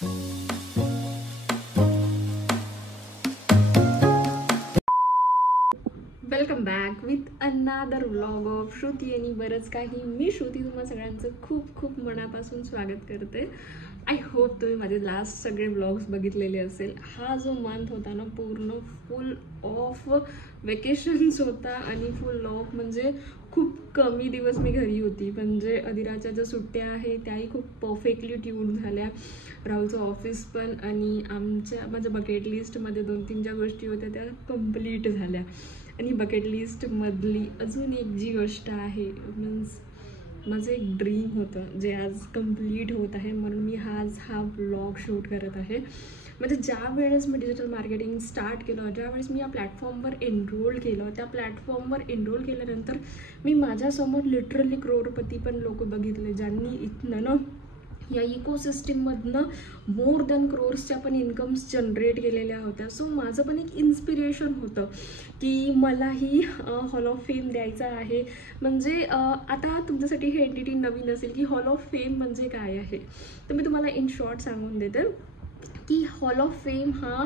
Welcome back with अनादर vlog of Shruti आणि बरंच काही. मी श्रुती तुम्हा सगळ्यांचं खूप खूप मनापासून स्वागत करते. आय होप तुम्ही माझे लास्ट सगळे व्लॉग्स बघितलेले असेल. हा जो मंथ होता ना पूर्ण फुल ऑफ वेकेशन्स होता आणि फुल ऑफ म्हणजे खूप कमी दिवस मी घरी होती. म्हणजे अधिराच्या ज्या सुट्ट्या आहेत त्याही खूप परफेक्टली ट्यून झाल्या. राहुलचं ऑफिस पण आणि माझ्या बकेट लिस्टमध्ये 2-3 ज्या गोष्टी होत्या त्या कम्प्लीट झाल्या. आणि बकेट लिस्टमधली अजून एक जी गोष्ट आहे मीन्स माझं एक ड्रीम होतं जे आज कंप्लीट होत आहे. म्हणून मी हा व्लॉग शूट करत आहे. म्हणजे ज्या वेळेस मी डिजिटल मार्केटिंग स्टार्ट केलं, ज्यावेळेस मी या प्लॅटफॉर्मवर एनरोल केलं, त्या प्लॅटफॉर्मवर एनरोल केल्यानंतर मी माझ्यासमोर लिटरली करोडपती पण लोक बघितले ज्यांनी इथनं ना या इकोसिस्टीममधनं मोर दॅन क्रोर्सच्या पण इन्कम्स जनरेट केलेल्या होत्या. सो माझं पण एक इन्स्पिरेशन होतं की मलाही हॉल ऑफ फेम द्यायचा आहे. म्हणजे आता तुमच्यासाठी हे एंटिटी नवीन असेल की हॉल ऑफ फेम म्हणजे काय आहे. तर मी तुम्हाला इन शॉर्ट सांगून देते की हॉल ऑफ फेम हा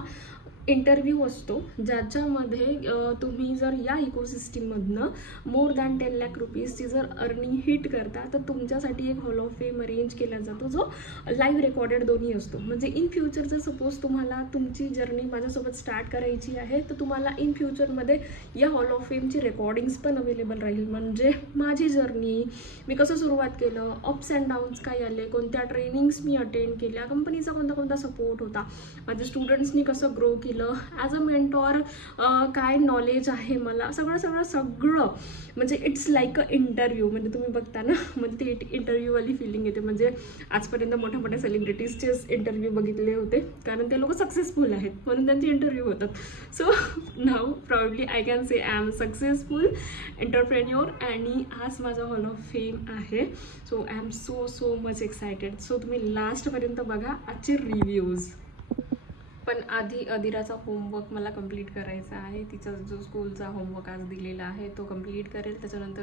इंटरव्ह्यू असतो ज्याच्यामध्ये तुम्ही जर या इकोसिस्टीममधनं मोर दॅन 10 लाख रुपीजची जर अर्निंग हिट करता तर तुमच्यासाठी एक हॉल ऑफ फेम अरेंज केला जातो जो लाईव्ह रेकॉर्डेड दोन्ही असतो. म्हणजे इन फ्युचर जर सपोज तुम्हाला तुमची जर्नी माझ्यासोबत स्टार्ट करायची आहे तर तुम्हाला इन फ्युचरमध्ये या हॉल ऑफ फेमची रेकॉर्डिंग्स पण अवेलेबल राहील. म्हणजे माझी जर्नी, मी कसं सुरुवात केलं, अप्स अँड डाऊन्स काय आले, कोणत्या ट्रेनिंग्स मी अटेंड केल्या, कंपनीचा कोणता सपोर्ट होता, माझ्या स्टुडंट्सनी कसं ग्रो केलं, ॲज अ मेंटॉर काय नॉलेज आहे मला, सगळं म्हणजे इट्स लाईक अ इंटरव्ह्यू. म्हणजे तुम्ही बघता ना म्हणजे ती इंटरव्ह्यूवाली फिलिंग येते. म्हणजे आजपर्यंत मोठ्या सेलिब्रिटीजचेच इंटरव्ह्यू बघितले होते कारण ते लोक सक्सेसफुल आहेत म्हणून त्यांचे इंटरव्ह्यू होतात. So now proudly I can say I am successful entrepreneur आणि आज माझा हॉल ऑफ फेम आहे. So I am so much excited. So तुम्ही लास्टपर्यंत बघा आजचे रिव्ह्यूज. पण आधी अधिराचा होमवर्क मला कंप्लीट करायचा आहे. तिचा जो स्कूलचा होमवर्क आज दिलेला आहे तो कंप्लीट करेल. त्याच्यानंतर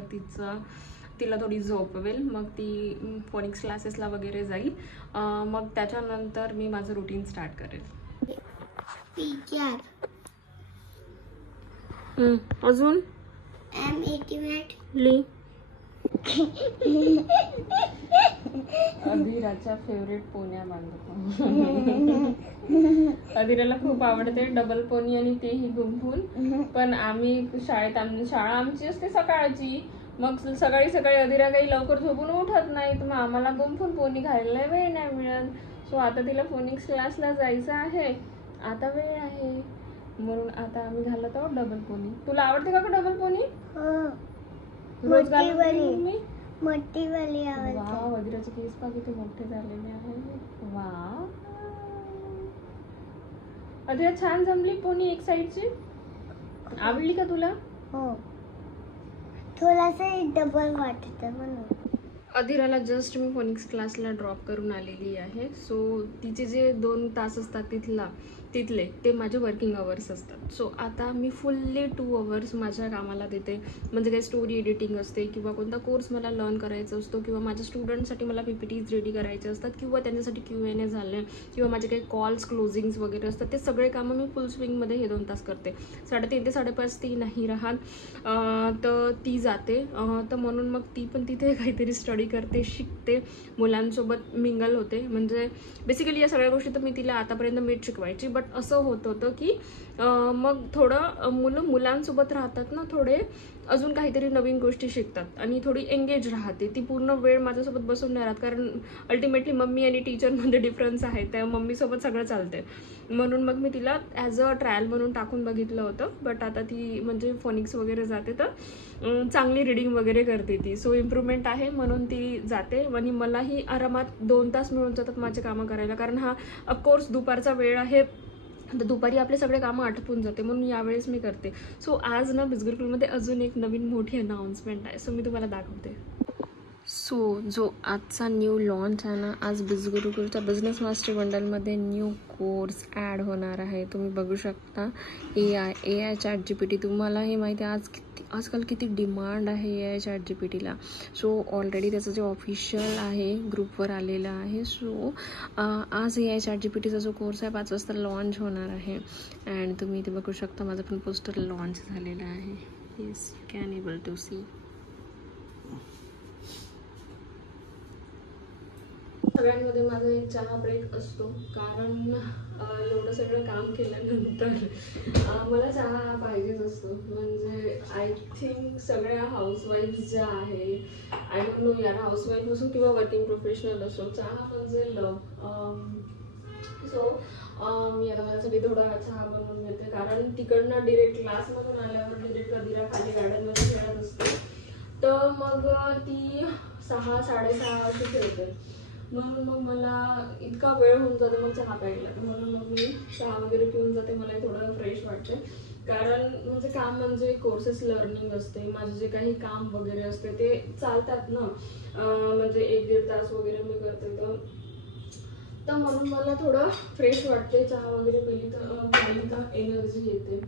तिला थोडी झोपवेल, मग ती फोनिक्स क्लासेसला वगैरे जाईल. मग त्याच्यानंतर मी माझं रुटीन स्टार्ट करेल. अजून ली अधिराच्या फेवरेट पोन्या बांधतो. अधिराला खूप आवडते डबल पोनी आणि तेही गुंफून. पण आम्ही शाळा आमची असते सकाळची, मग सकाळी अधिरा काही लवकर झोपून उठत नाही तर मग आम्हाला गुंफून पोनी घालायला वेळ नाही मिळत. सो आता तिला फोनिक्स क्लासला जायचं आहे, आता वेळ आहे म्हणून आता आम्ही घालत आहोत डबल पोनी. तुला आवडते का डबल पोनी? रोज घालते मी मोठी वाली आवडते. वाव, अधिराचे केस पहा किती मोठे झालेले आहेत. वाव, अधिरा छान जमली पोनी एक साईडची. आवडली का तुला? हो, थोडासा डबल वाटत म्हणून. अधिराला जस्ट मी फोनिक्स क्लासला ड्रॉप करून आलेली आहे. सो तिचे जे 2 तास असतात तिथले ते माझे वर्किंग अवर्स असतात. सो आता मी फुल्ली 2 अवर्स माझ्या कामाला देते. म्हणजे काही स्टोरी एडिटिंग असते किंवा कोणता कोर्स मला लर्न करायचा असतो किंवा माझ्या स्टुडंटसाठी मला PPTs रेडी करायचे असतात किंवा त्यांच्यासाठी Q&A झाले किंवा माझे काही कॉल्स क्लोजिंग्स वगैरे असतात. ते सगळे कामं मी फुल स्विंगमध्ये हे 2 तास करते. 3:30 ते 5:30 ती नाही राहत, तर ती जाते. तर म्हणून मग ती पण तिथे काहीतरी स्टडी करते, शिकते, मुलांसोबत मिंगल होते. म्हणजे बेसिकली या सगळ्या गोष्टी तर मी तिला आतापर्यंत मीच शिकवायची. बट असं होत होतं की मग थोडं मुलांसोबत राहतात ना, थोडे अजून काहीतरी नवीन गोष्टी शिकतात आणि थोडी एंगेज राहते. ती पूर्ण वेळ माझ्यासोबत बसून नाही राहत कारण अल्टिमेटली मम्मी आणि टीचरमध्ये डिफरन्स आहे. त्या मम्मीसोबत सगळं चालते. म्हणून मग मी तिला ॲज अ ट्रायल म्हणून टाकून बघितलं होतं. बट आता ती म्हणजे फोनिक्स वगैरे जाते तर चांगली रीडिंग वगैरे करते ती. सो इम्प्रूव्हमेंट आहे म्हणून ती जाते आणि मलाही आरामात 2 तास मिळून जातात माझे कामं करायला. कारण हा ऑफकोर्स दुपारचा वेळ आहे तर दुपारी आपले सगळे कामं आटपून जाते म्हणून यावेळेस मी करते. सो आज ना बिझगुरुकुलमध्ये अजून एक नवीन मोठी अनाउन्समेंट आहे. सो मी तुम्हाला दाखवते. सो जो आजचा न्यू लॉन्च आहे ना, आज बिजगुरुकुलच्या बिझनेस मास्टर बंडलमध्ये न्यू कोर्स ॲड होणार आहे. तुम्ही बघू शकता ए आय ChatGPT. तुम्हाला हे माहिती आहे आजकाल किती डिमांड आहे AI ChatGPTला. सो ऑलरेडी त्याचं जे ऑफिशियल आहे ग्रुपवर आलेलं आहे. सो आज AI ChatGPTचा जो कोर्स आहे 5 वाजता लॉन्च होणार आहे. अँड तुम्ही इथे बघू शकता माझं पण पोस्टर लॉन्च झालेलं आहे. Yes, you can able to see. सगळ्यांमध्ये माझा एक चहा ब्रेक असतो, कारण एवढं सगळं काम केल्यानंतर मला चहा पाहिजेच असतो. म्हणजे आय थिंक सगळ्या हाऊसवाईफ ज्या आहे, आय डोंट नो यार, हाऊसवाईफ असो किंवा वर्किंग प्रोफेशनल असो, चहा म्हणजे लव. सो मी आता माझ्यासाठी थोडा चहा बनवून घेते, कारण तिकडनं डिरेक्ट क्लासमधून आल्यावर डिरेक्ट कधीरा खाली गार्डनमध्ये खेळत असते. तर मग ती 6-6:30 अशी खेळते. म्हणून मग मला इतका वेळ होऊन जातो मग चहा प्यायला. म्हणून मग मी चहा वगैरे पिऊन जाते. मला थोडं फ्रेश वाटते, कारण म्हणजे काम म्हणजे कोर्सेस लर्निंग असते. माझे जे काही काम वगैरे असते ते चालतात ना, म्हणजे 1-1.5 तास वगैरे मी करते. तर म्हणून मला थोडं फ्रेश वाटते. चहा वगैरे पिली तर एनर्जी येते.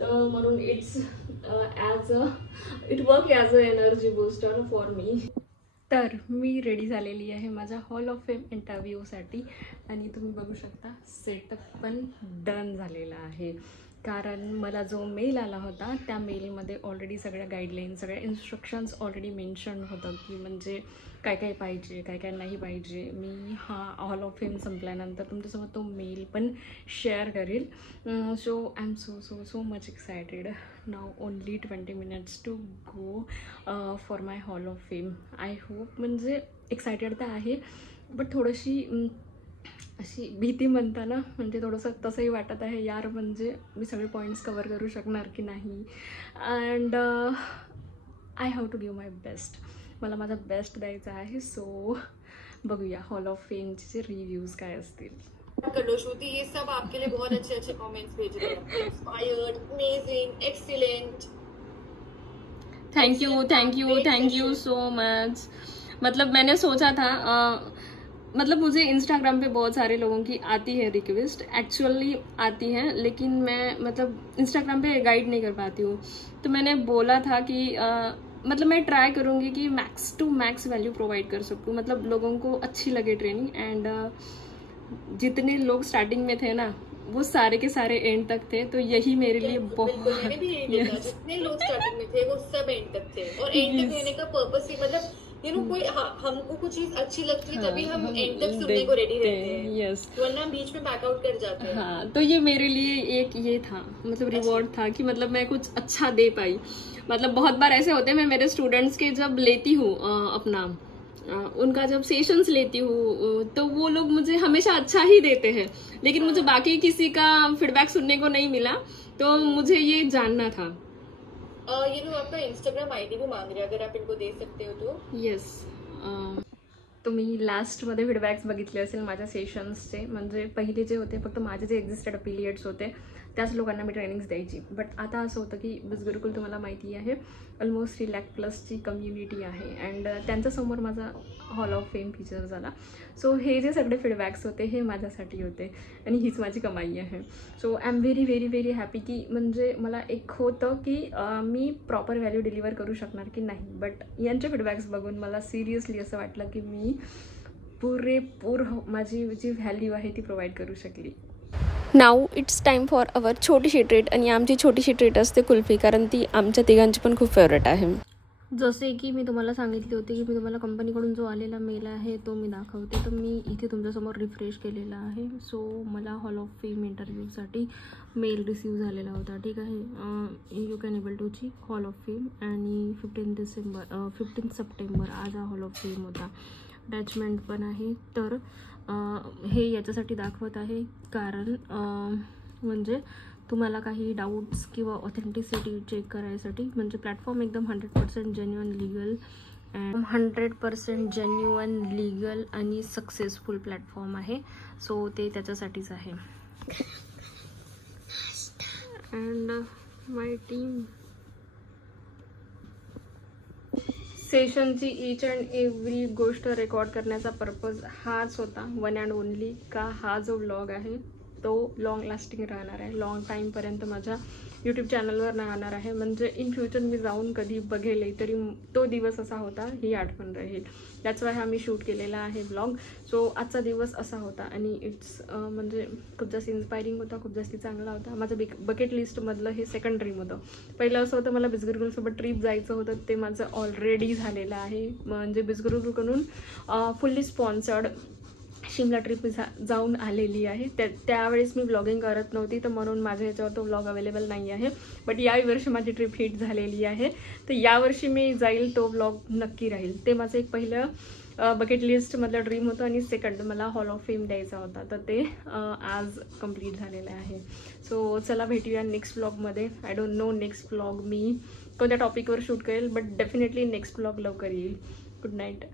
तर म्हणून it work as a energy booster for me. तर मी रेडी झालेली आहे माझ्या हॉल ऑफ फेम इंटरव्ह्यूसाठी. आणि तुम्ही बघू शकता सेटअप पण डन झालेला आहे, कारण मला जो मेल आला होता त्या मेलमध्ये ऑलरेडी सगळ्या गाईडलाईन्स, सगळ्या इन्स्ट्रक्शन्स ऑलरेडी मेन्शन होतं की म्हणजे काय काय पाहिजे, काय काय नाही पाहिजे. मी हा हॉल ऑफ फेम संपल्यानंतर तुमच्यासोबत तो मेल पण शेअर करेल. So I am so much excited. Now only 20 minutes to go for my hall of fame. I hope, म्हणजे एक्सायटेड तर आहे, बट थोडीशी अशी भीती म्हणता ना, म्हणजे थोडंसं तसंही वाटत आहे यार, म्हणजे मी सगळे पॉईंट्स कवर करू शकणार की नाही. And I have to give my best. मला माझा बेस्ट द्यायचा आहे. सो बघूया हॉल ऑफ फेमचे जे रिव्ह्यूज काय असतील. श्रुति, ये सब आपके लिए बहुत अच्छे अच्छे कमेंट्स भेज रहे हैं. Inspired, amazing, excellent. Thank you so much. मतलब मैंने सोचा था, मतलब मुझे इंस्टाग्राम पे बहुत सारे लोगों की आती है रिक्वेस्ट, एक्चुअली आती हैं, लेकिन मैं मतलब इंस्टाग्राम पे गाइड नहीं कर पाती हूँ. तो मैंने बोला था कि मतलब मैं ट्राई करूँगी कि max to max value provide कर सकूँ, मतलब लोगों को अच्छी लगे ट्रेनिंग. एंड जितने लोग स्टार्टिंग में थे ना, वो सारे के सारे एंड तक थे. तो यही मेरे लिए बहुत, मैंने भी यही देखा, जितने लोग स्टार्टिंग में थे वो सब एंड तक थे. और एंड तक रहने का पर्पस ही, मतलब कोई हमको कुछ चीज अच्छी लगती है तभी हम एंड तक सुनने को रेडी रहते हैं. यस, वरना हम बीच में बैक आउट कर जाते हैं. हाँ, तो ये मेरे लिए एक ये था, मतलब रिवॉर्ड था कि मतलब मैं कुछ अच्छा दे पाई. मतलब बहुत बार ऐसे होते हैं, मैं मेरे स्टूडेंट्स के जब लेती हूँ अपना उनका जब सेशंस लेती हूँ, तो वो लोग मुझे हमेशा अच्छा ही देते हैं, लेकिन मुझे बाकी किसी का फीडबैक सुनने को नहीं मिला. तो मुझे ये जानना था. आपका इंस्टाग्राम आईडी भी मांग रहे हैं, अगर आप इनको दे सकते हो तो. येस, तुम्ही लास्टमध्ये फीडबॅक्स बघितले असेल माझ्या सेशन्सचे. म्हणजे पहिले जे होते फक्त माझे जे एक्झिस्टेड अफिलिएट्स होते त्याच लोकांना मी ट्रेनिंग्स द्यायची. बट आता असं होतं की बिजगुरुकुल तुम्हाला माहिती आहे ऑलमोस्ट 3 लाख+ कम्युनिटी आहे. अँड त्यांच्यासमोर माझा हॉल ऑफ फेम फीचर झाला. सो हे जे सगळे फीडबॅक्स होते हे माझ्यासाठी होते आणि हीच माझी कमाई आहे. So I am very very very happy की म्हणजे मला एक होतं की मी प्रॉपर व्हॅल्यू डिलिव्हर करू शकणार की नाही. बट यांचे फीडबॅक्स बघून मला सिरियसली असं वाटलं की मी पुरेपूर माझी जी व्हॅल्यू आहे ती प्रोव्हाइड करू शकली. Now it's time for our छोटीशी ट्रीट. आणि आमची छोटीशी ट्रीट असते कुल्फी, कारण ती आमच्या तिघांची पण खूप फेवरेट आहे. जसे की मी तुम्हाला सांगितले होते की मी तुम्हाला कंपनीकडून जो आलेला मेल आहे तो मी दाखवते. तर मी इथे तुमच्यासमोर रिफ्रेश केलेला आहे. सो मला हॉल ऑफ फेम इंटरव्ह्यूसाठी मेल रिसीव्ह झालेला होता. ठीक आहे, you can able to check hall of fame. आणि 15 सप्टेंबर आज हा हॉल ऑफ फेम होता. अटॅचमेंट पण आहे. तर हे याच्यासाठी दाखवत आहे कारण म्हणजे तुम्हाला काही डाऊट्स किंवा ऑथेंटिसिटी चेक करायसाठी. म्हणजे प्लॅटफॉर्म एकदम 100% genuine legal and 100% genuine legal आणि सक्सेसफुल प्लॅटफॉर्म आहे. सो ते त्याच्यासाठीच आहे. अँड माय टीम सेशनची ईच अँड एव्हरी गोष्ट रेकॉर्ड करण्याचा पर्पज हाच होता, वन अँड ओनली, का हा जो व्लॉग आहे तो लॉंग लास्टिंग राहणार आहे, लॉंग टाईमपर्यंत माझ्या यूट्यूब चॅनलवर राहणार आहे. म्हणजे इन फ्युचर मी जाऊन कधी बघेल तरी तो दिवस असा होता ही आठवण राहील. दॅट्स वाय हा मी शूट केलेला आहे व्लॉग. सो आजचा दिवस असा होता आणि इट्स म्हणजे खूप जास्त इन्स्पायरिंग होता, खूप जास्त चांगला होता. माझं बकेट लिस्टमधलं हे सेकंड ड्रीम होतं. पहिलं असं होतं मला बिस्गुरुसोबत ट्रिप जायचं होतं, ते माझं ऑलरेडी झालेलं आहे. म्हणजे बिस्गुरुकडून फुल्ली स्पॉन्सर्ड शिमला ट्रिप जाऊन आलेली आहे. त्यावेळेस मी व्लॉगिंग करत नव्हती, तर म्हणून माझ्या ह्याच्यावर तो व्लॉग अवेलेबल नाही आहे. बट यावर्षी माझी ट्रिप हिट झालेली आहे, तर यावर्षी मी जाईल, तो व्लॉग नक्की राहील. ते माझं एक पहिलं बकेट लिस्टमधलं ड्रीम होतं आणि सेकंड मला हॉल ऑफ फेम द्यायचा होता, तर ते आज कंप्लीट झालेलं आहे. सो चला भेटूया नेक्स्ट व्लॉगमध्ये. I don't know next vlog मी कोणत्या टॉपिकवर शूट करेल, बट डेफिनेटली नेक्स्ट व्लॉग लवकर येईल. Good night.